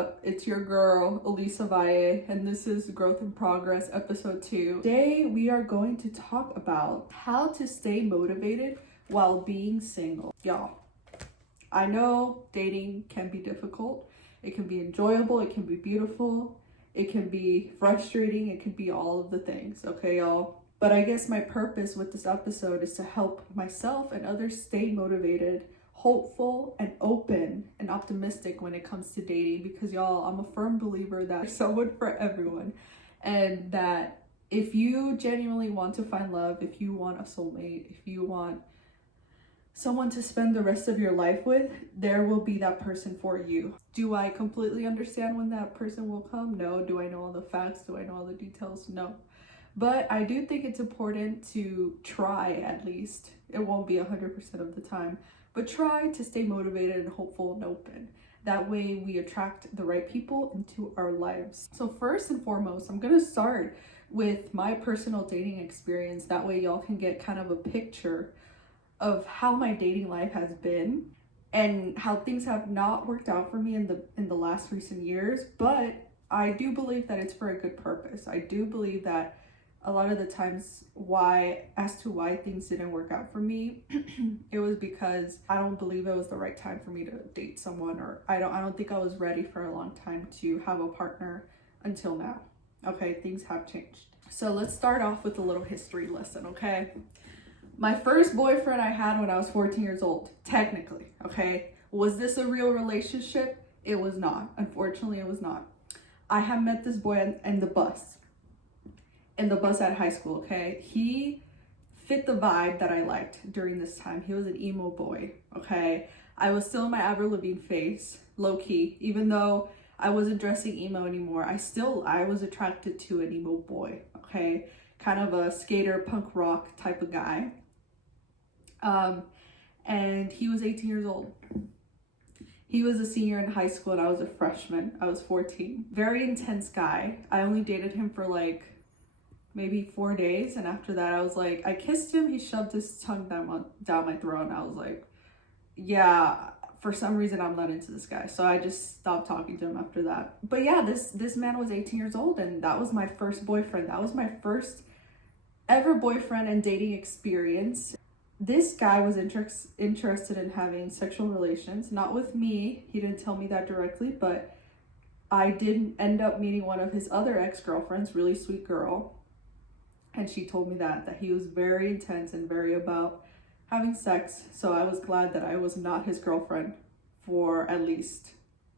up? It's your girl, Elisa, and this is Growth in Progress, episode 2. Today, we are going to talk about how to stay motivated while being single. Y'all, I know dating can be difficult. It can be enjoyable. It can be beautiful. It can be frustrating. It can be all of the things, okay, y'all? But I guess my purpose with this episode is to help myself and others stay motivated, hopeful, and open and optimistic when it comes to dating, because y'all, I'm a firm believer that there's someone for everyone, and that if you genuinely want to find love, if you want a soulmate, if you want someone to spend the rest of your life with, there will be that person for you. Do I completely understand when that person will come? No. Do I know all the facts? Do I know all the details? No. But I do think it's important to try, at least. It won't be 100% of the time, but try to stay motivated and hopeful and open. That way we attract the right people into our lives. So first and foremost, I'm gonna start with my personal dating experience. That way y'all can get kind of a picture of how my dating life has been and how things have not worked out for me in the last recent years. But I do believe that it's for a good purpose. I do believe that a lot of the times why things didn't work out for me, it was because I don't believe it was the right time for me to date someone, or I don't think I was ready for a long time to have a partner until now. Okay, things have changed. So let's start off with a little history lesson, okay? My first boyfriend I had when I was 14 years old, technically, okay? Was this a real relationship? It was not. Unfortunately, it was not. I had met this boy in the bus at high school, okay? He fit the vibe that I liked during this time. He was an emo boy, okay? I was still in my Avril Lavigne phase, low-key. Even though I wasn't dressing emo anymore, I was attracted to an emo boy, okay? Kind of a skater, punk rock type of guy. And he was 18 years old. He was a senior in high school and I was a freshman. I was 14. Very intense guy. I only dated him for like maybe 4 days, and after that I was like, I kissed him, he shoved his tongue down my throat, and I was like, yeah, for some reason I'm not into this guy. So I just stopped talking to him after that. But yeah, this man was 18 years old, and that was my first boyfriend. That was my first ever boyfriend and dating experience. This guy was interested in having sexual relations, not with me. He didn't tell me that directly, but I did end up meeting one of his other ex-girlfriends, really sweet girl. And she told me that he was very intense and very about having sex. So I was glad that I was not his girlfriend for at least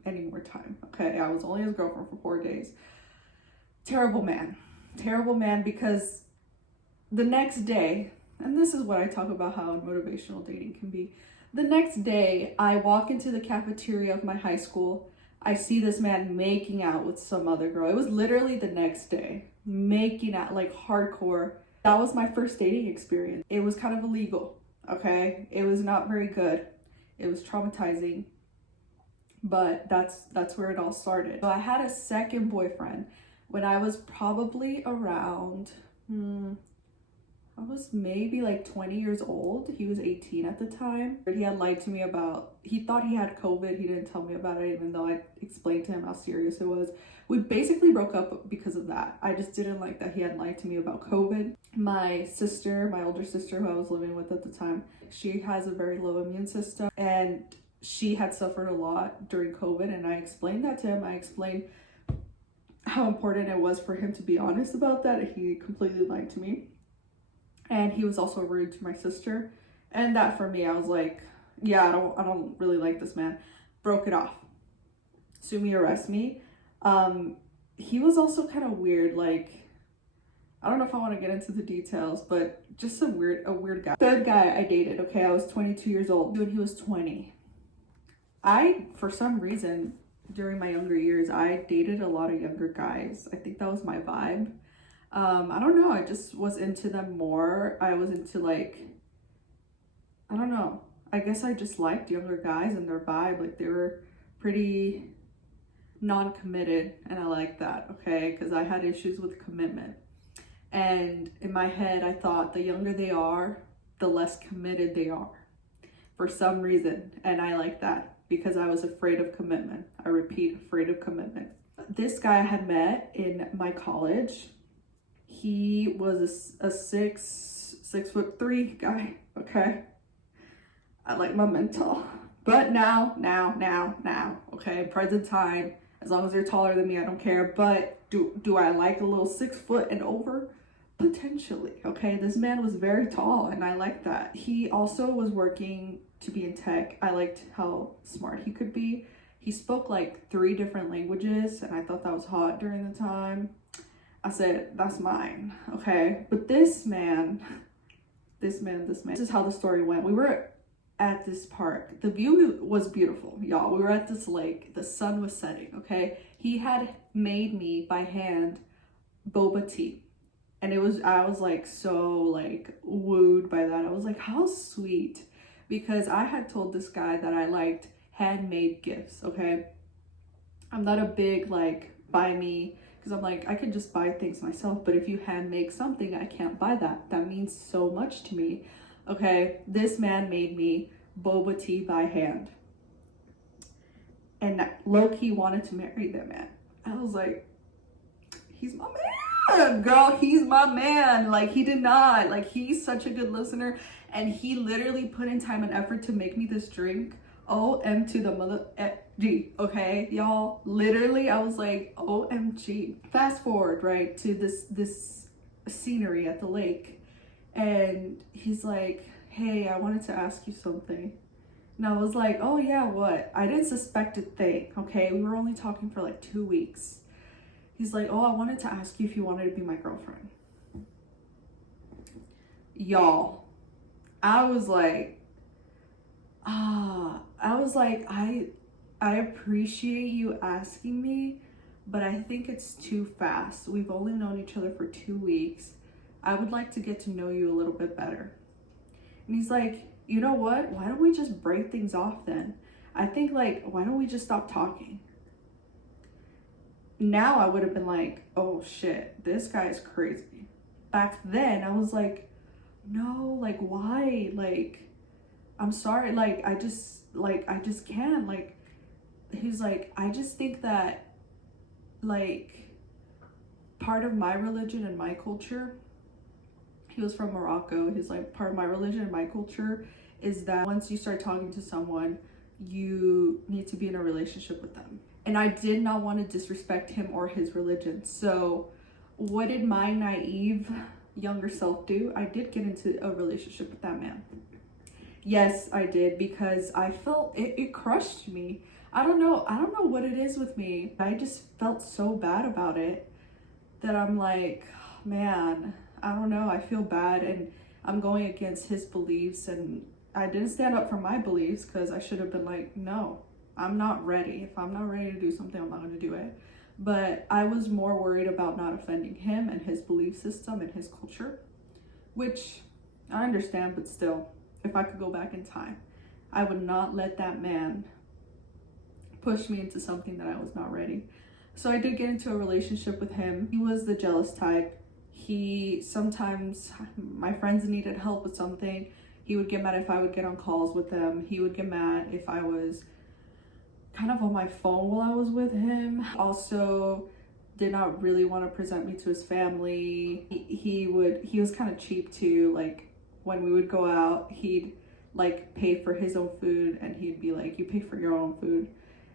any more time. Okay, I was only his girlfriend for 4 days. Terrible man, because the next day, and this is what I talk about how motivational dating can be. The next day, I walk into the cafeteria of my high school. I see this man making out with some other girl. It was literally the next day. Making out, like hardcore. That was my first dating experience. It was kind of illegal, okay? It was not very good. It was traumatizing. But that's where it all started. So I had a second boyfriend when I was probably around, I was maybe like 20 years old. He was 18 at the time. He had lied to me he thought he had COVID. He didn't tell me about it, even though I explained to him how serious it was. We basically broke up because of that. I just didn't like that he had lied to me about COVID. My older sister, who I was living with at the time, she has a very low immune system, and she had suffered a lot during COVID, and I explained that to him. I explained how important it was for him to be honest about that, and he completely lied to me. And he was also rude to my sister. And that for me, I was like, yeah, I don't really like this man. Broke it off. Sue me, arrest me. He was also kind of weird. Like, I don't know if I want to get into the details, but just a weird guy. Third guy I dated, okay, I was 22 years old when he was 20. For some reason, during my younger years, I dated a lot of younger guys. I think that was my vibe. I don't know, I just was into them more. I was into I don't know. I guess I just liked younger guys and their vibe. Like, they were pretty non-committed, and I like that, okay? Because I had issues with commitment. And in my head, I thought the younger they are, the less committed they are for some reason. And I like that because I was afraid of commitment. I repeat, afraid of commitment. This guy I had met in my college, he was a 6'3" guy, okay? I like my mental. But now, okay, present time, as long as they're taller than me, I don't care. But do I like a little 6 foot and over? Potentially, okay? This man was very tall and I liked that. He also was working to be in tech. I liked how smart he could be. He spoke like 3 different languages and I thought that was hot during the time. I said, that's mine, okay? But this man, this is how the story went. We were at this park. The view was beautiful, y'all. We were at this lake. The sun was setting, okay? He had made me by hand boba tea. And I was like so like wooed by that. I was like, how sweet. Because I had told this guy that I liked handmade gifts, okay? I'm not a big like buy me, because I'm like, I could just buy things myself, but if you hand make something, I can't buy that. That means so much to me. Okay, this man made me boba tea by hand. And low-key wanted to marry that man. I was like, he's my man, girl, he's my man. Like, he did not. Like, he's such a good listener. And he literally put in time and effort to make me this drink. OM to the mother G, okay, y'all. Literally, I was like, OMG. Fast forward, right, to this scenery at the lake. And he's like, hey, I wanted to ask you something. And I was like, oh yeah, what? I didn't suspect a thing, okay? We were only talking for like 2 weeks. He's like, oh, I wanted to ask you if you wanted to be my girlfriend. Y'all, I was like, I appreciate you asking me, but I think it's too fast. We've only known each other for 2 weeks. I would like to get to know you a little bit better. And he's like, you know what? Why don't we just break things off then? I think like, why don't we just stop talking? Now I would have been like, oh shit, this guy is crazy. Back then I was like, no, like why? Like, I'm sorry, like I just can't. Like, he's like, I just think that like part of my religion and my culture, he was from Morocco, he's like, part of my religion and my culture is that once you start talking to someone, you need to be in a relationship with them. And I did not want to disrespect him or his religion. So what did my naive younger self do? I did get into a relationship with that man. Yes, I did, because I felt it crushed me. I don't know what it is with me. I just felt so bad about it that I'm like, man, I don't know. I feel bad and I'm going against his beliefs, and I didn't stand up for my beliefs because I should have been like, no, I'm not ready. If I'm not ready to do something, I'm not going to do it. But I was more worried about not offending him and his belief system and his culture, which I understand, but still, if I could go back in time, I would not let that man push me into something that I was not ready. So I did get into a relationship with him. He was the jealous type. Sometimes my friends needed help with something. He would get mad if I would get on calls with them. He would get mad if I was kind of on my phone while I was with him. Also did not really want to present me to his family. He was kind of cheap too. Like, when we would go out, he'd like pay for his own food and he'd be like, you pay for your own food.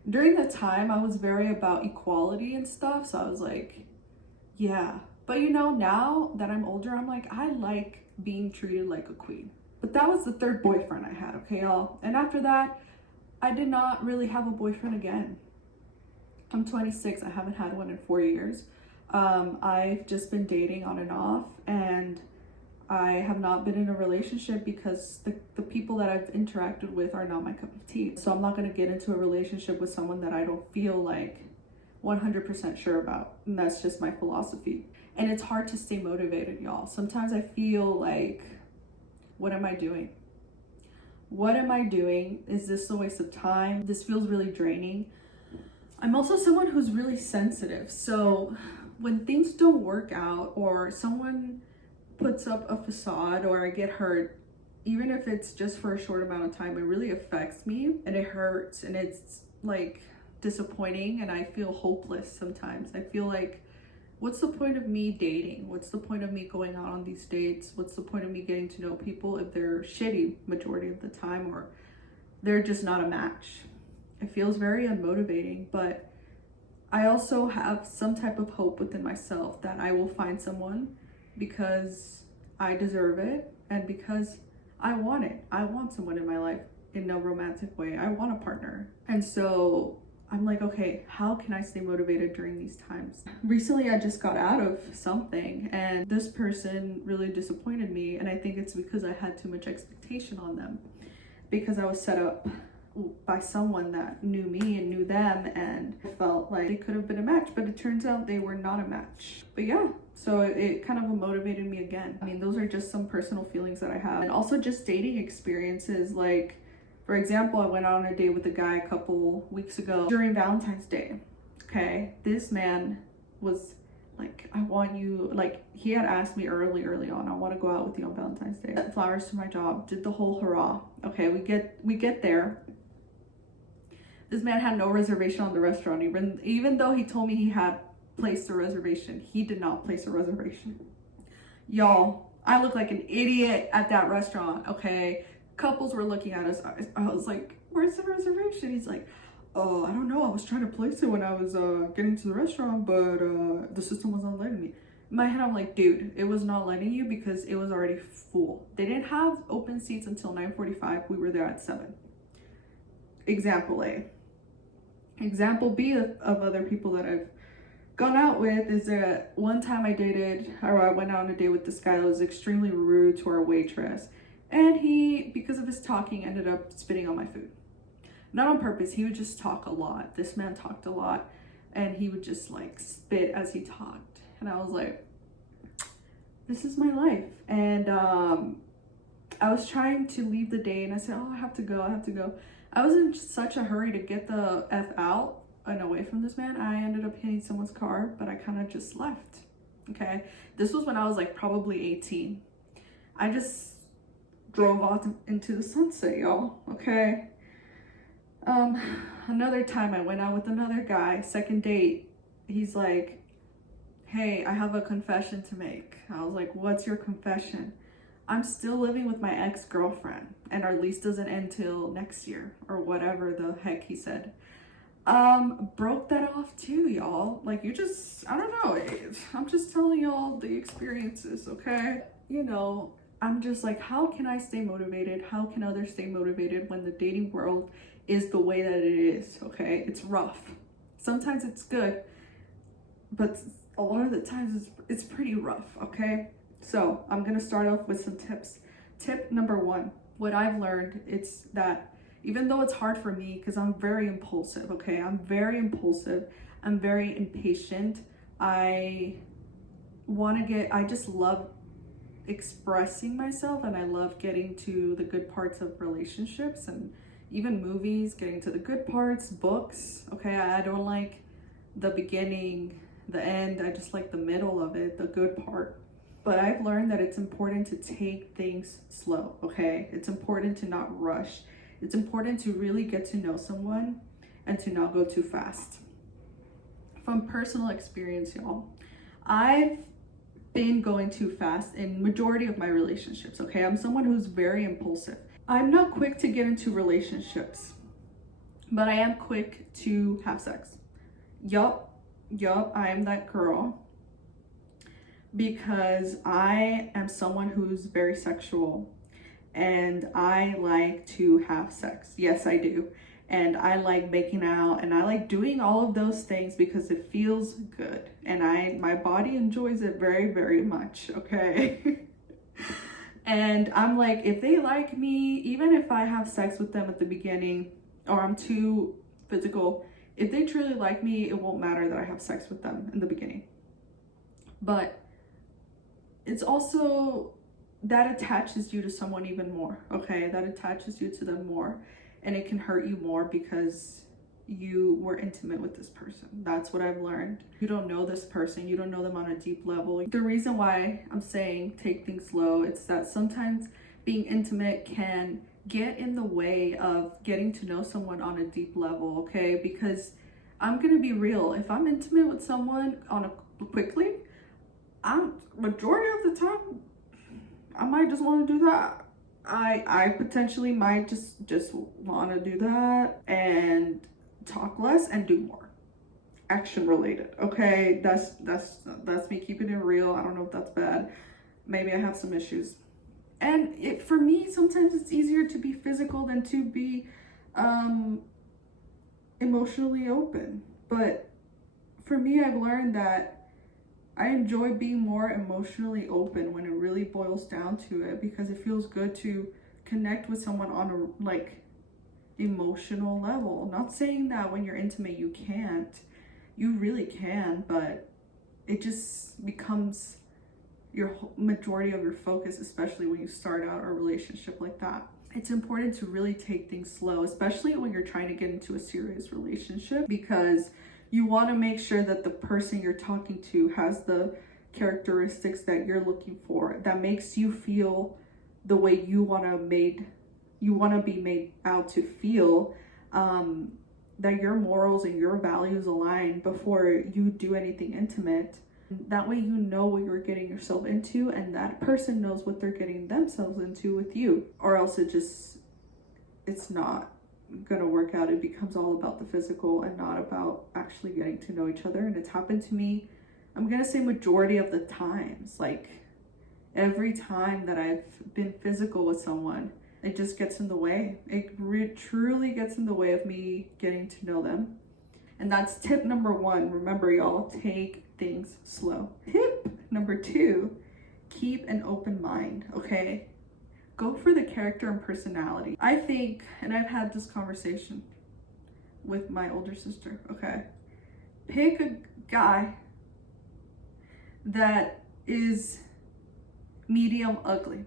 During the time, I was very about equality and stuff. So I was like, yeah. But you know, now that I'm older, I'm like, I like being treated like a queen. But that was the 3rd boyfriend I had, okay, y'all? And after that, I did not really have a boyfriend again. I'm 26. I haven't had one in 4 years. I've just been dating on and off, and I have not been in a relationship because the people that I've interacted with are not my cup of tea. So I'm not going to get into a relationship with someone that I don't feel like 100% sure about. And that's just my philosophy. And it's hard to stay motivated, y'all. Sometimes I feel like, what am I doing? What am I doing? Is this a waste of time? This feels really draining. I'm also someone who's really sensitive. So when things don't work out or someone puts up a facade or I get hurt, even if it's just for a short amount of time, it really affects me and it hurts and it's like disappointing and I feel hopeless sometimes. I feel like, what's the point of me dating? What's the point of me going out on these dates? What's the point of me getting to know people if they're shitty majority of the time or they're just not a match? It feels very unmotivating, but I also have some type of hope within myself that I will find someone because I deserve it and because I want it. I want someone in my life in a romantic way. I want a partner. And so I'm like, okay, how can I stay motivated during these times? Recently, I just got out of something and this person really disappointed me. And I think it's because I had too much expectation on them because I was set up by someone that knew me and knew them and I felt like they could have been a match, but it turns out they were not a match. But yeah, so it kind of motivated me again. I mean, those are just some personal feelings that I have. And also just dating experiences. Like, for example, I went on a date with a guy a couple weeks ago during Valentine's Day. Okay, this man was like, I want you, like, he had asked me early on, I want to go out with you on Valentine's Day. Sent flowers to my job, did the whole hurrah. Okay, we get there. This man had no reservation on the restaurant. Even though he told me he had placed a reservation, he did not place a reservation. Y'all, I look like an idiot at that restaurant, okay? Couples were looking at us. I was like, where's the reservation? He's like, oh, I don't know. I was trying to place it when I was getting to the restaurant, but the system was not letting me. In my head, I'm like, dude, it was not letting you because it was already full. They didn't have open seats until 9:45. We were there at 7. Example A. Example B of other people that I've gone out with is that one time I went out on a date with this guy that was extremely rude to our waitress. And he, because of his talking, ended up spitting on my food. Not on purpose, he would just talk a lot. This man talked a lot and he would just like spit as he talked. And I was like, this is my life. And I was trying to leave the day and I said, oh, I have to go. I was in such a hurry to get the F out and away from this man. I ended up hitting someone's car, but I kind of just left. Okay. This was when I was like probably 18. I just drove off into the sunset, y'all. Okay. Another time I went out with another guy, second date. He's like, hey, I have a confession to make. I was like, what's your confession? I'm still living with my ex-girlfriend and our lease doesn't end till next year or whatever the heck he said. Broke that off too, y'all. Like, I don't know. I'm just telling y'all the experiences, okay? You know, I'm just like, how can I stay motivated? How can others stay motivated when the dating world is the way that it is, okay? It's rough. Sometimes it's good, but a lot of the times it's pretty rough, okay? So I'm gonna start off with some tips. Tip number 1, what I've learned, it's that even though it's hard for me, because I'm very impulsive, okay? I'm very impulsive. I'm very impatient. I just love expressing myself and I love getting to the good parts of relationships and even movies, getting to the good parts, books, okay? I don't like the beginning, the end. I just like the middle of it, the good part. But I've learned that it's important to take things slow, okay? It's important to not rush. It's important to really get to know someone and to not go too fast. From personal experience, y'all, I've been going too fast in majority of my relationships, okay? I'm someone who's very impulsive. I'm not quick to get into relationships, but I am quick to have sex. Yup, I am that girl. Because I am someone who's very sexual and I like to have sex. Yes, I do. And I like making out and I like doing all of those things because it feels good. And my body enjoys it very, very much, okay? And I'm like, if they like me, even if I have sex with them at the beginning or I'm too physical, if they truly like me, it won't matter that I have sex with them in the beginning. But it's also that attaches you to someone even more, okay? That attaches you to them more and it can hurt you more because you were intimate with this person. That's what I've learned. You don't know this person. You don't know them on a deep level. The reason why I'm saying take things slow, it's that sometimes being intimate can get in the way of getting to know someone on a deep level, okay? Because I'm gonna be real, if I'm intimate with someone quickly, majority of the time, I might just want to do that. I potentially might just want to do that and talk less and do more action related. Okay, that's me keeping it real. I don't know if that's bad. Maybe I have some issues. And for me, sometimes it's easier to be physical than to be emotionally open. But for me, I've learned that I enjoy being more emotionally open when it really boils down to it, because it feels good to connect with someone on a like emotional level. Not saying that when you're intimate you can't. You really can, but it just becomes your majority of your focus, especially when you start out a relationship like that. It's important to really take things slow, especially when you're trying to get into a serious relationship, because you want to make sure that the person you're talking to has the characteristics that you're looking for, that makes you feel the way you want to be made out to feel, that your morals and your values align before you do anything intimate. That way you know what you're getting yourself into, and that person knows what they're getting themselves into with you, or else it's not gonna work out. It becomes all about the physical and not about actually getting to know each other. And it's happened to me, I'm gonna say majority of the times. Like every time that I've been physical with someone, it just gets in the way. It truly gets in the way of me getting to know them. And that's tip number 1. Remember, y'all, take things slow. Tip number 2, keep an open mind, okay? Go for the character and personality. I think, and I've had this conversation with my older sister, okay? Pick a guy that is medium ugly.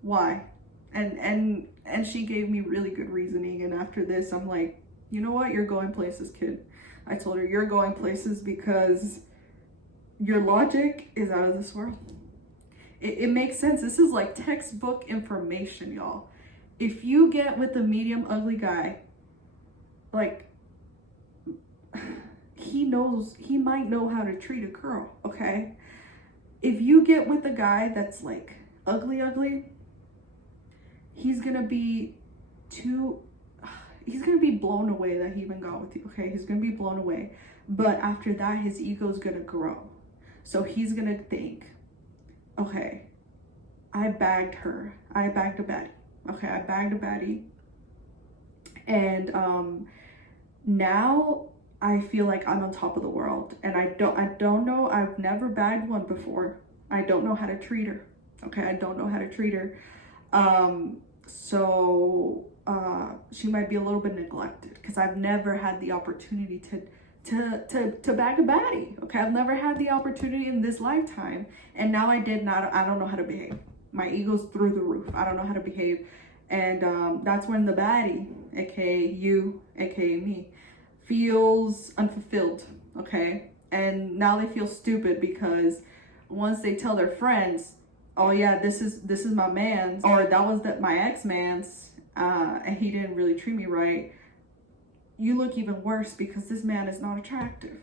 Why? And she gave me really good reasoning, and after this I'm like, you know what, you're going places, kid. I told her, you're going places because your logic is out of this world. It makes sense. This is like textbook information, y'all. If you get with a medium ugly guy, like, he might know how to treat a girl, okay? If you get with a guy that's like ugly, he's gonna be blown away that he even got with you, okay? He's gonna be blown away. But after that, his ego's gonna grow. So he's gonna think, okay, I bagged her. I bagged a baddie. Okay, I bagged a baddie. And now I feel like I'm on top of the world. And I don't know, I've never bagged one before. I don't know how to treat her. Okay, I don't know how to treat her. So she might be a little bit neglected because I've never had the opportunity to bag a baddie. Okay, I've never had the opportunity in this lifetime, and now I don't know how to behave. My ego's through the roof. I don't know how to behave, and that's when the baddie, aka you, aka me, feels unfulfilled. Okay, and now they feel stupid because once they tell their friends, oh yeah, this is my man's, or that was my ex-man's, and he didn't really treat me right, you look even worse because this man is not attractive.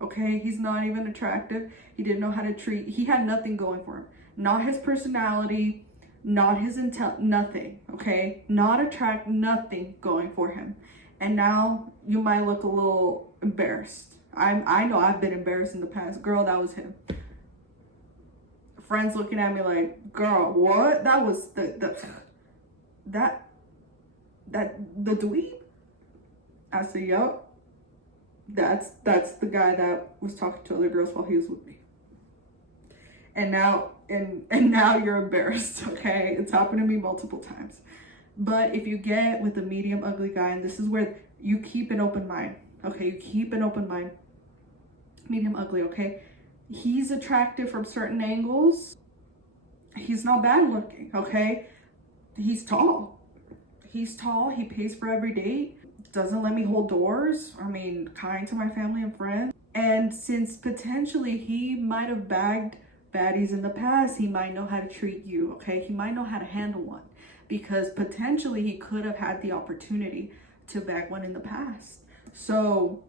Okay, he's not even attractive. He didn't know how to treat, he had nothing going for him. Not his personality, not his intel, nothing, okay? Nothing going for him. And now you might look a little embarrassed. I know I've been embarrassed in the past. Girl, that was him. Friends looking at me like, girl, what? That was the dweeb? I said, yup. That's the guy that was talking to other girls while he was with me. And now you're embarrassed, okay? It's happened to me multiple times. But if you get with a medium ugly guy, and this is where you keep an open mind, okay? You keep an open mind. Medium ugly, okay? He's attractive from certain angles. He's not bad looking, okay? He's tall. He pays for every date. Doesn't let me hold doors. I mean, kind to my family and friends. And since potentially he might have bagged baddies in the past, he might know how to treat you, okay? He might know how to handle one, because potentially he could have had the opportunity to bag one in the past. So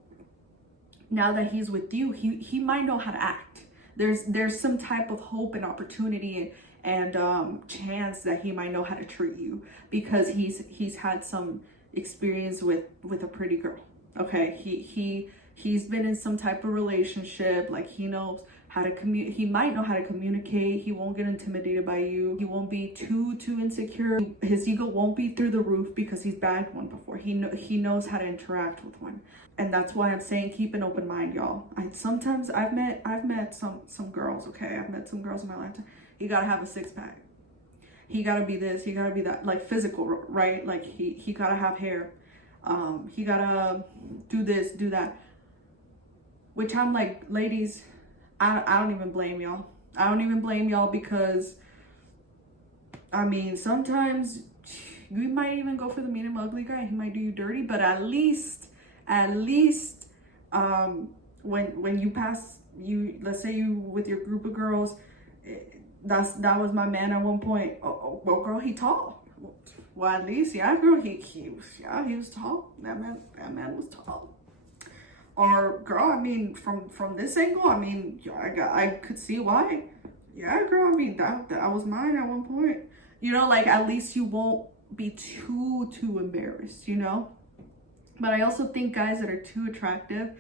now that he's with you, he might know how to act. There's some type of hope and opportunity and chance that he might know how to treat you, because he's had some experience with a pretty girl. Okay, he's been in some type of relationship. Like, he knows how to he might know how to communicate. He won't get intimidated by you. He won't be too insecure. His ego won't be through the roof because he's bagged one before. He knows how to interact with one. And that's why I'm saying keep an open mind, y'all. I've met some girls, okay? I've met some girls in my lifetime. You gotta have a six-pack. He gotta be this, he gotta be that, like physical, right? Like he gotta have hair. He gotta do this, do that. Which I'm like, ladies, I don't even blame y'all. I don't even blame y'all, because I mean, sometimes you might even go for the medium ugly guy. He might do you dirty, but at least when you pass, let's say you with your group of girls, that was my man at one point. Oh, well, girl, he tall. Well, at least, yeah, girl, he was tall. That man was tall. Or, girl, I mean, from this angle, I mean, I could see why. Yeah, girl, I mean, that was mine at one point. You know, like, at least you won't be too embarrassed, you know? But I also think guys that are too attractive,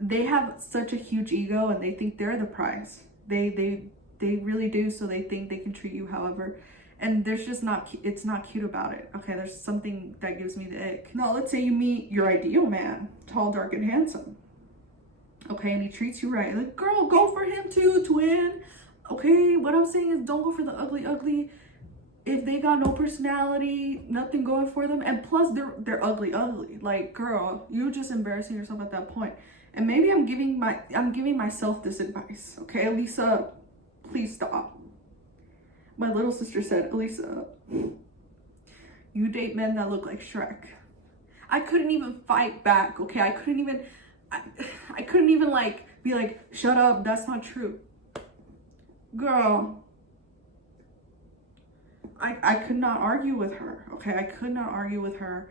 they have such a huge ego and they think they're the prize. They really do. So they think they can treat you however. And there's just it's not cute about it. Okay, there's something that gives me the ick. No, let's say you meet your ideal man, tall, dark, and handsome. Okay, and he treats you right. Like, girl, go for him too, twin. Okay, what I'm saying is don't go for the ugly. If they got no personality, nothing going for them, and plus they're ugly. Like, girl, you're just embarrassing yourself at that point. And maybe I'm giving myself this advice. Okay, Elisa, please stop. My little sister said, Elisa, you date men that look like Shrek. I couldn't even fight back, okay? I couldn't even like be like, shut up, that's not true. Girl, I could not argue with her, okay? I could not argue with her.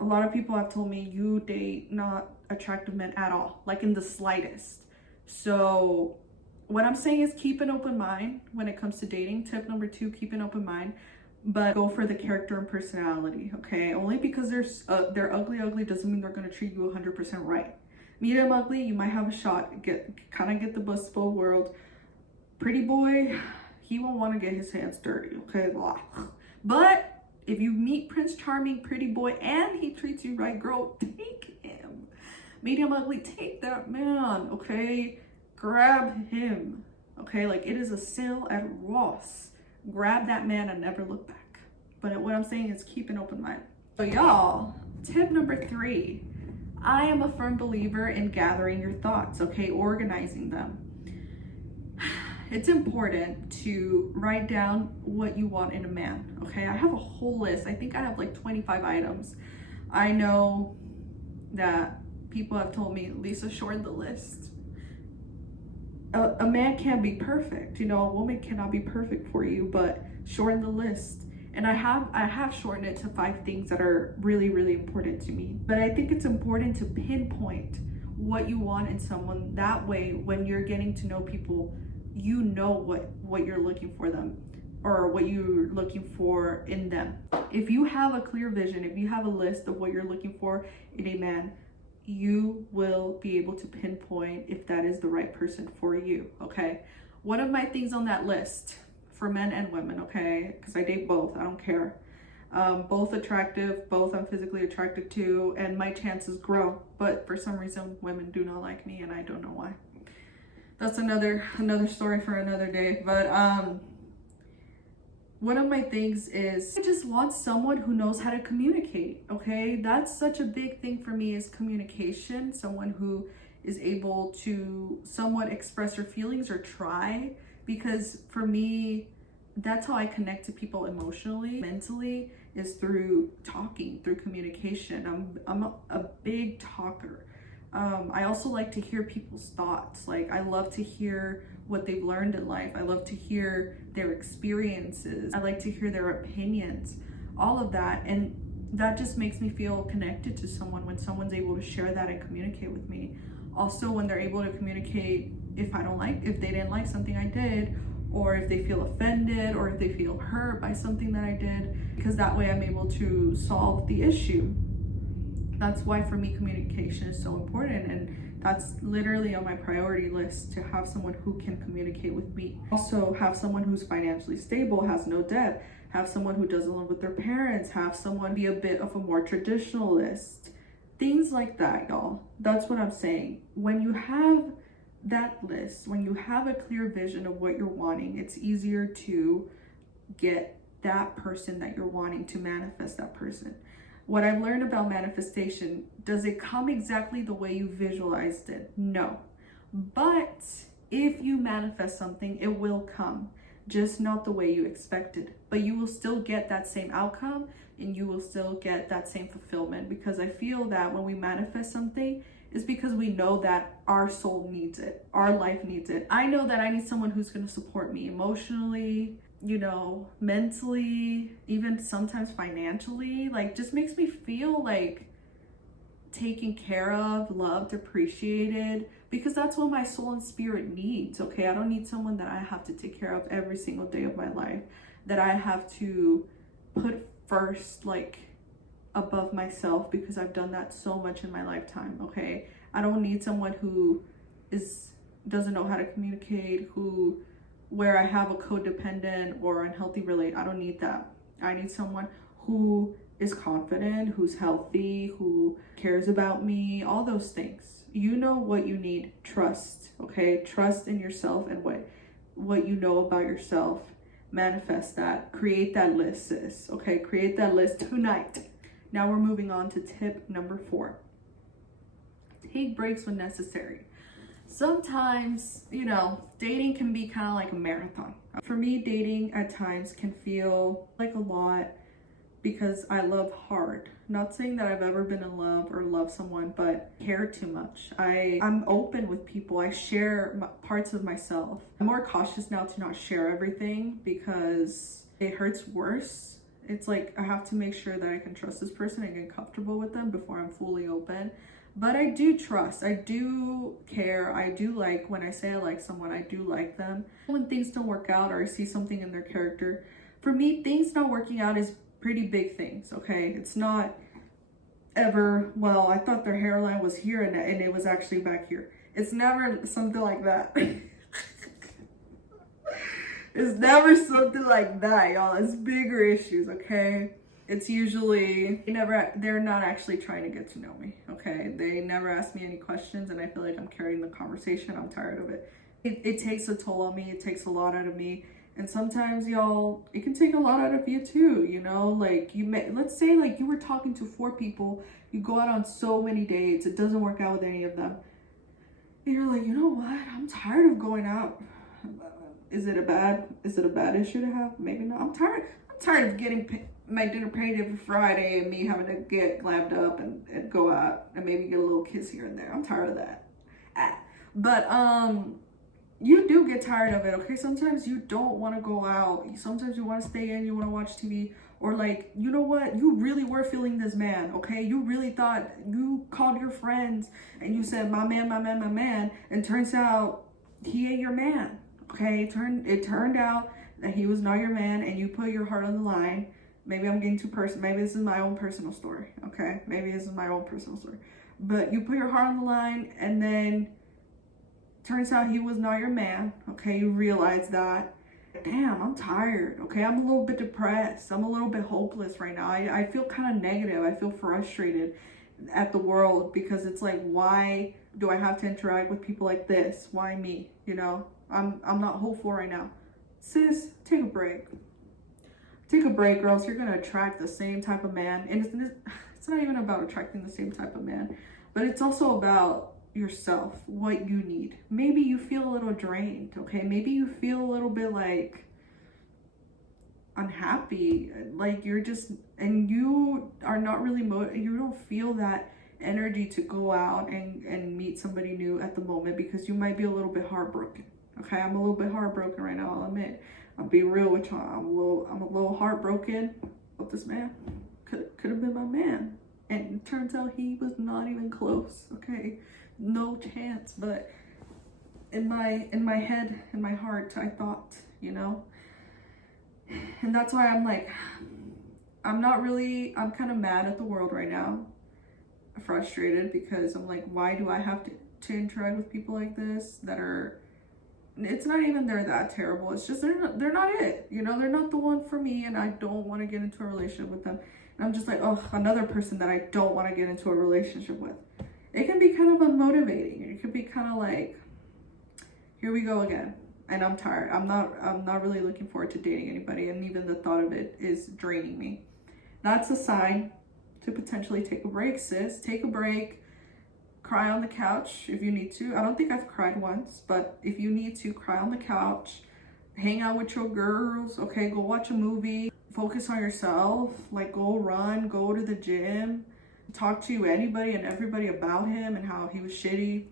A lot of people have told me you date not attractive men at all, like in the slightest. So what I'm saying is keep an open mind when it comes to dating. Tip number 2, keep an open mind, but go for the character and personality, okay? Only because they're ugly doesn't mean they're gonna treat you 100% right. Medium ugly, you might have a shot, get the best of both worlds. Pretty boy, he won't want to get his hands dirty, okay? But if you meet Prince Charming, pretty boy, and he treats you right, girl, take him. Medium ugly, take that man, okay? Grab him, okay? Like, it is a sale at Ross. Grab that man and never look back. But what I'm saying is keep an open mind. So y'all, tip number 3, I am a firm believer in gathering your thoughts, okay? Organizing them. It's important to write down what you want in a man, okay? I have a whole list. I think I have like 25 items. I know that people have told me, Lisa, shorten the list. A man can't be perfect, you know, a woman cannot be perfect for you, but shorten the list. And I have shortened it to 5 things that are really, really important to me. But I think it's important to pinpoint what you want in someone. That way, when you're getting to know people, you know what you're looking for them, or what you're looking for in them. If you have a clear vision, if you have a list of what you're looking for in a man, you will be able to pinpoint if that is the right person for you, okay? One of my things on that list, for men and women, okay, because I date both, I don't care. Both attractive, both I'm physically attracted to, and my chances grow. But for some reason, women do not like me, and I don't know why. That's another story for another day. But one of my things is I just want someone who knows how to communicate, okay? That's such a big thing for me, is communication. Someone who is able to somewhat express her feelings or try, because for me, that's how I connect to people emotionally, mentally, is through talking, through communication. I'm a big talker. I also like to hear people's thoughts. Like, I love to hear what they've learned in life. I love to hear their experiences. I like to hear their opinions, all of that. And that just makes me feel connected to someone when someone's able to share that and communicate with me. Also, when they're able to communicate if they didn't like something I did, or if they feel offended, or if they feel hurt by something that I did, because that way I'm able to solve the issue. That's why for me communication is so important, and that's literally on my priority list, to have someone who can communicate with me. Also, have someone who's financially stable, has no debt, have someone who doesn't live with their parents, have someone be a bit of a more traditionalist. Things like that, y'all. That's what I'm saying. When you have that list, when you have a clear vision of what you're wanting, it's easier to get that person that you're wanting, to manifest that person. What I've learned about manifestation, does it come exactly the way you visualized it? No. But if you manifest something, it will come, just not the way you expected. But you will still get that same outcome, and you will still get that same fulfillment, because I feel that when we manifest something, it's because we know that our soul needs it, our life needs it. I know that I need someone who's going to support me emotionally, mentally, even sometimes financially. Like, just makes me feel like taken care of, loved, appreciated, because that's what my soul and spirit needs. Okay, I don't need someone that I have to take care of every single day of my life, that I have to put first, like, above myself, because I've done that so much in my lifetime. Okay, I don't need someone who doesn't know how to communicate, where I have a codependent or unhealthy relate. I don't need that. I need someone who is confident, who's healthy, who cares about me, all those things. You know what you need. Trust. Okay, trust in yourself and what you know about yourself. Manifest that. Create that list, sis. Okay, create that list tonight. Now we're moving on to tip number 4. Take breaks when necessary. Sometimes, dating can be kind of like a marathon. For me, dating at times can feel like a lot, because I love hard. Not saying that I've ever been in love or loved someone, but care too much. I'm open with people. I share parts of myself. I'm more cautious now to not share everything, because it hurts worse. It's like I have to make sure that I can trust this person and get comfortable with them before I'm fully open. But I do trust, I do care, I do like, when I say I like someone, I do like them. When things don't work out, or I see something in their character, for me, things not working out is pretty big things, okay? It's not ever, well, I thought their hairline was here and it was actually back here. It's never something like that. It's never something like that, y'all. It's bigger issues, okay? It's usually, they're not actually trying to get to know me, okay? They never ask me any questions, and I feel like I'm carrying the conversation. I'm tired of it. It takes a toll on me. It takes a lot out of me. And sometimes, y'all, it can take a lot out of you too, Like, let's say, like, you were talking to 4 people. You go out on so many dates. It doesn't work out with any of them. And you're like, you know what? I'm tired of going out. Is it a bad issue to have? Maybe not. I'm tired of getting my dinner paid every Friday, and me having to get glammed up and go out and maybe get a little kiss here and there. I'm tired of that. But you do get tired of it, okay? Sometimes you don't want to go out. Sometimes you want to stay in, you want to watch TV, or like, you know what? You really were feeling this man, okay? You really thought, you called your friends and you said, my man, my man, my man, and turns out he ain't your man. Okay, it turned out that he was not your man, and you put your heart on the line. Maybe I'm getting too personal. Maybe this is my own personal story, okay? Maybe this is my own personal story. But you put your heart on the line, and then turns out he was not your man, okay? You realize that. Damn, I'm tired, okay? I'm a little bit depressed. I'm a little bit hopeless right now. I feel kind of negative. I feel frustrated at the world, because it's like, why do I have to interact with people like this? Why me, I'm not hopeful right now. Sis, take a break. Take a break, or else you're going to attract the same type of man. And it's not even about attracting the same type of man, but it's also about yourself, what you need. Maybe you feel a little drained, okay? Maybe you feel a little bit like unhappy, like you're just, and you are not really, you don't feel that energy to go out and meet somebody new at the moment, because you might be a little bit heartbroken. Okay, I'm a little bit heartbroken right now, I'll admit. I'll be real with y'all. I'm a little heartbroken. But this man could have been my man. And it turns out he was not even close. Okay, no chance. But in my head, in my heart, I thought, you know. And that's why I'm like, I'm kind of mad at the world right now. Frustrated because I'm like, why do I have to interact with people like this that are, it's not even they're that terrible, it's just they're not it, you know, they're not the one for me, and I don't want to get into a relationship with them. And I'm just like, oh, another person that I don't want to get into a relationship with. It can be kind of unmotivating. It could be kind of like, here we go again, and I'm tired. I'm not really looking forward to dating anybody, and even the thought of it is draining me. That's a sign to potentially take a break, sis. Take a break. Cry on the couch if you need to. I don't think I've cried once, but if you need to, cry on the couch. Hang out with your girls, okay? Go watch a movie. Focus on yourself. Like, go run, go to the gym. Talk to anybody and everybody about him and how he was shitty.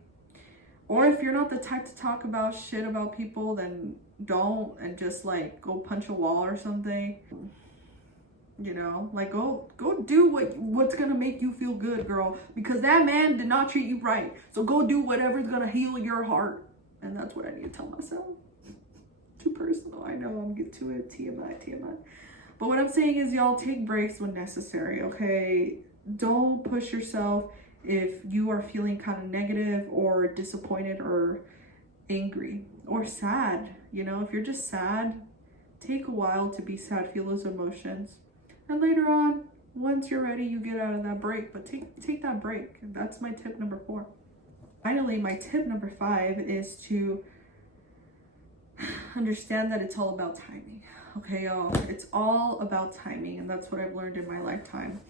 Or if you're not the type to talk about shit about people, then don't, and just like go punch a wall or something. You know, like go do what's gonna make you feel good, girl, because that man did not treat you right. So go do whatever's gonna heal your heart. And that's what I need to tell myself. Too personal, I know, I'm getting to it. TMI. But what I'm saying is, y'all, take breaks when necessary, okay? Don't push yourself if you are feeling kind of negative or disappointed or angry or sad. You know, if you're just sad, take a while to be sad, feel those emotions. And later on, once you're ready, you get out of that break. But take that break. That's my tip number 4. Finally, my tip number 5 is to understand that it's all about timing. Okay, y'all? It's all about timing, and that's what I've learned in my lifetime.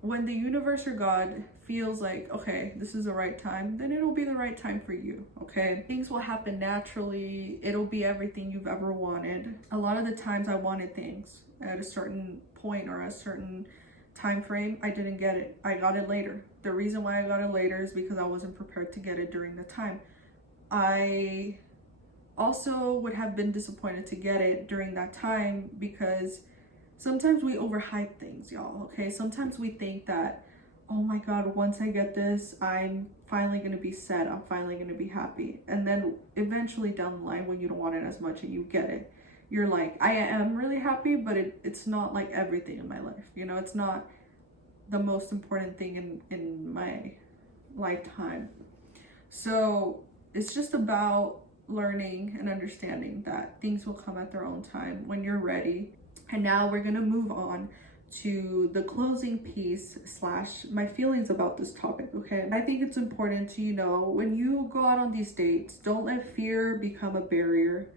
When the universe or God feels like, okay, this is the right time, then it'll be the right time for you, okay? Things will happen naturally. It'll be everything you've ever wanted. A lot of the times I wanted things at a certain point or a certain time frame. I didn't get it. I got it later. The reason why I got it later is because I wasn't prepared to get it during the time. I also would have been disappointed to get it during that time because sometimes we overhype things, y'all, okay? Sometimes we think that, oh my God, once I get this, I'm finally gonna be set, I'm finally gonna be happy. And then eventually down the line, when you don't want it as much and you get it, you're like, I am really happy, but it's not like everything in my life. You know, it's not the most important thing in my lifetime. So it's just about learning and understanding that things will come at their own time when you're ready. And now we're gonna move on to the closing piece / my feelings about this topic, okay? I think it's important to, you know, when you go out on these dates, don't let fear become a barrier.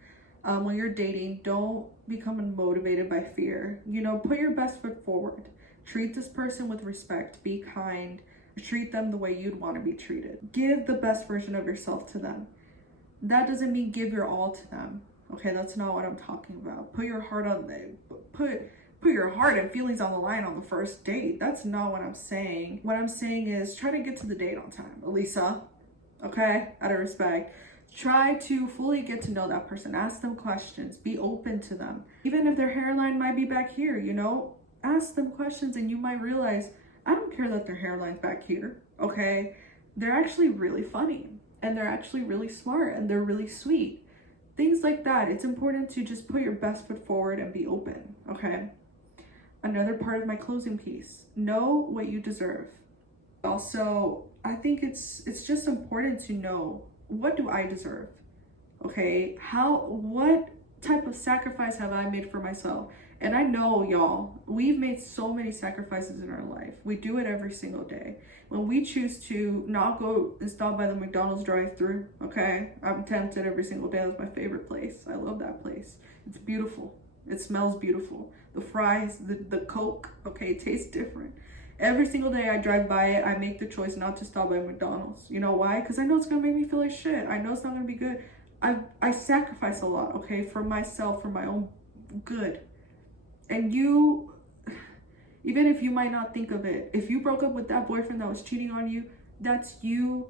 When you're dating, don't become motivated by fear. You know, put your best foot forward. Treat this person with respect. Be kind. Treat them the way you'd want to be treated. Give the best version of yourself to them. That doesn't mean give your all to them. Okay, that's not what I'm talking about. Put your heart on the put your heart and feelings on the line on the first date. That's not what I'm saying. What I'm saying is try to get to the date on time, Elisa. Okay, out of respect. Try to fully get to know that person. Ask them questions. Be open to them. Even if their hairline might be back here, you know, ask them questions and you might realize, I don't care that their hairline's back here, okay? They're actually really funny and they're actually really smart and they're really sweet. Things like that. It's important to just put your best foot forward and be open, okay? Another part of my closing piece, know what you deserve. Also, I think it's just important to know, what do I deserve? Okay, what type of sacrifice have I made for myself? And I know, y'all, we've made so many sacrifices in our life. We do it every single day. When we choose to not go and stop by the McDonald's drive-thru, okay? I'm tempted every single day. That's my favorite place. I love that place. It's beautiful. It smells beautiful. The fries, the Coke, okay, it tastes different. Every single day I drive by it, I make the choice not to stop by McDonald's. You know why? Because I know it's gonna make me feel like shit. I know it's not gonna be good. I sacrifice a lot, okay, for myself, for my own good. And you, even if you might not think of it, if you broke up with that boyfriend that was cheating on you, that's you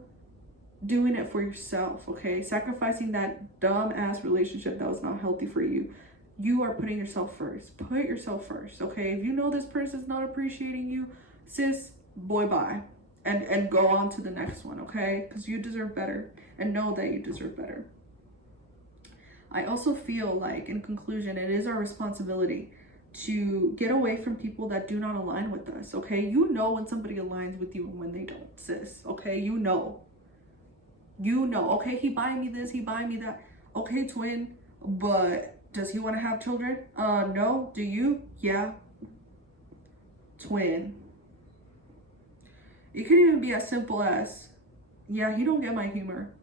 doing it for yourself, okay? Sacrificing that dumb ass relationship that was not healthy for you. You are putting yourself first. Put yourself first, okay? If you know this person's not appreciating you, sis, boy, bye. And go on to the next one, okay? Because you deserve better, and know that you deserve better. I also feel like, in conclusion, it is our responsibility to get away from people that do not align with us, okay? You know when somebody aligns with you and when they don't, sis, okay? You know, okay? He buying me this, he buying me that. Okay, twin, but does he want to have children? No. Do you? Yeah. Twin. It could even be as simple as, yeah, he don't get my humor.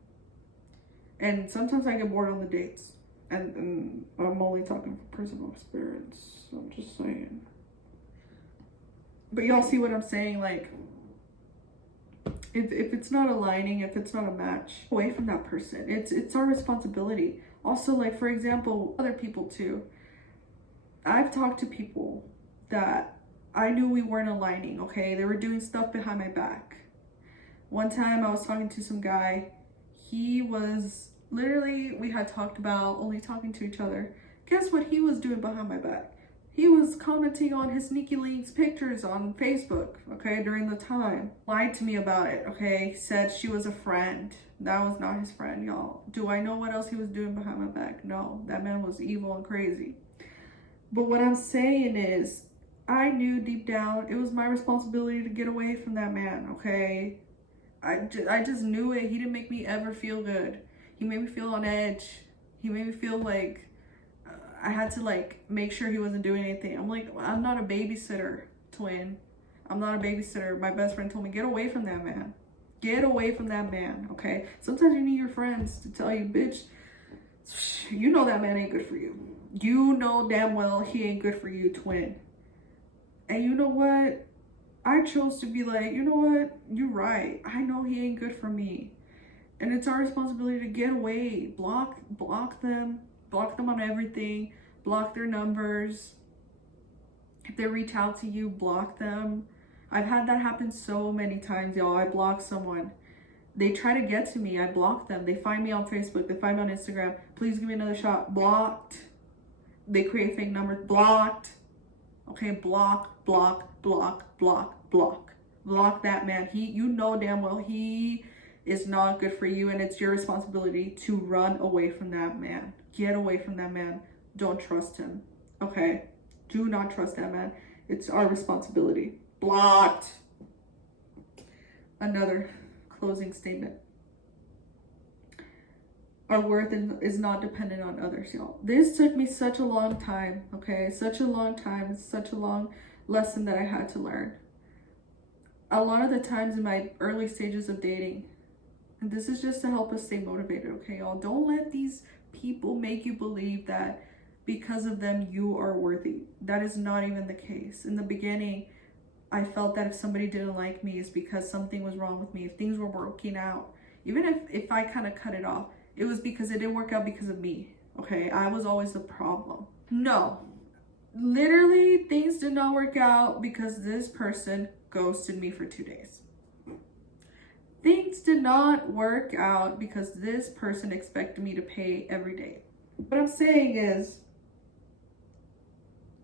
And sometimes I get bored on the dates. And I'm only talking from personal experience. So I'm just saying. But y'all see what I'm saying? Like, if it's not aligning, if it's not a match, away from that person. It's our responsibility. Also, like, for example, other people too. I've talked to people that I knew we weren't aligning, okay? They were doing stuff behind my back. One time I was talking to some guy. He was literally, we had talked about only talking to each other. Guess what he was doing behind my back? He was commenting on his sneaky links pictures on Facebook, okay, during the time. Lied to me about it, okay? Said she was a friend. That was not his friend, y'all. Do I know what else he was doing behind my back? No, that man was evil and crazy. But what I'm saying is, I knew deep down it was my responsibility to get away from that man, okay? I just knew it. He didn't make me ever feel good. He made me feel on edge. He made me feel like I had to like make sure he wasn't doing anything. I'm like, I'm not a babysitter, twin. I'm not a babysitter. My best friend told me, get away from that man. Get away from that man, okay? Sometimes you need your friends to tell you, bitch, you know that man ain't good for you. You know damn well he ain't good for you, twin. And you know what? I chose to be like, you know what? You're right. I know he ain't good for me. And it's our responsibility to get away. Block them. Block them on everything. Block their numbers. If they reach out to you, block them. I've had that happen so many times, y'all. I block someone. They try to get to me. I block them. They find me on Facebook. They find me on Instagram. Please give me another shot. Blocked. They create fake numbers. Blocked. Okay, block, block, block, block, block. Block that man. You know damn well he is not good for you, and it's your responsibility to run away from that man. Get away from that man. Don't trust him. Okay? Do not trust that man. It's our responsibility. Blocked. Another closing statement. Our worth is not dependent on others, y'all. This took me such a long time, okay? Such a long time. It's such a long lesson that I had to learn. A lot of the times in my early stages of dating, and this is just to help us stay motivated, okay, y'all? Don't let these people make you believe that because of them, you are worthy. That is not even the case. In the beginning, I felt that if somebody didn't like me, it's because something was wrong with me. If things were working out, even if I kind of cut it off, it was because it didn't work out because of me, okay? I was always the problem. No, literally things did not work out because this person ghosted me for 2 days. Things did not work out because this person expected me to pay every day. What I'm saying is,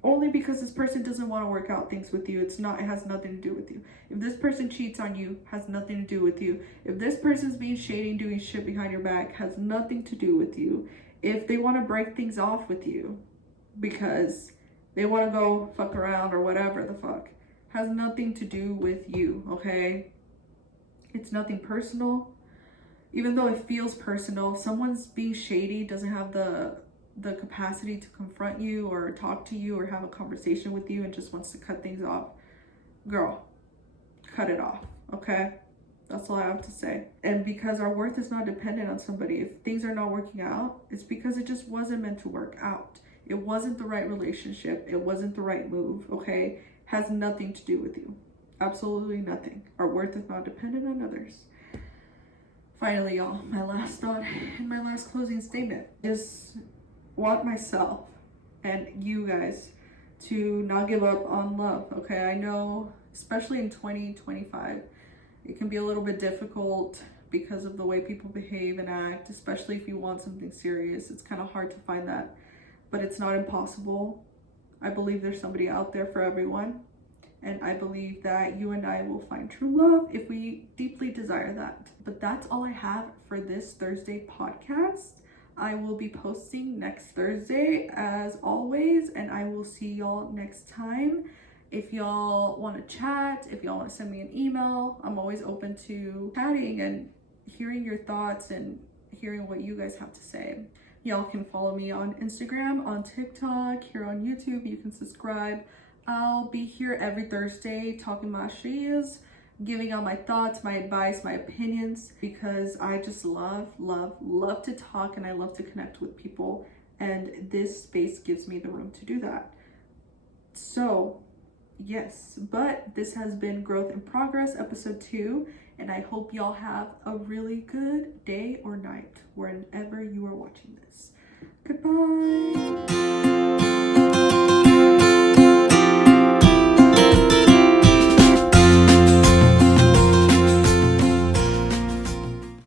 only because this person doesn't want to work out things with you, it has nothing to do with you. If this person cheats on you, has nothing to do with you. If this person's being shady and doing shit behind your back, has nothing to do with you. If they want to break things off with you because they want to go fuck around or whatever the fuck, has nothing to do with you, okay? It's nothing personal. Even though it feels personal, someone's being shady, doesn't have the capacity to confront you or talk to you or have a conversation with you and just wants to cut things off. Girl, cut it off, okay? That's all I have to say. And because our worth is not dependent on somebody, if things are not working out, it's because it just wasn't meant to work out. It wasn't the right relationship. It wasn't the right move, okay? Has nothing to do with you. Absolutely nothing. Our worth is not dependent on others. Finally, y'all, my last thought and my last closing statement. Just want myself and you guys to not give up on love, okay? I know, especially in 2025, it can be a little bit difficult because of the way people behave and act, especially if you want something serious. It's kind of hard to find that, but it's not impossible. I believe there's somebody out there for everyone, and I believe that you and I will find true love if we deeply desire that. But that's all I have for this Thursday podcast. I will be posting next Thursday as always, and I will see y'all next time. If y'all want to chat, if y'all want to send me an email, I'm always open to chatting and hearing your thoughts and hearing what you guys have to say. Y'all can follow me on Instagram, on TikTok, here on YouTube. You can subscribe. I'll be here every Thursday talking my shiz, giving out my thoughts, my advice, my opinions, because I just love to talk, and I love to connect with people, and this space gives me the room to do that. So yes, but this has been Growth in Progress, episode 2, and I hope y'all have a really good day or night whenever you are watching this. Goodbye.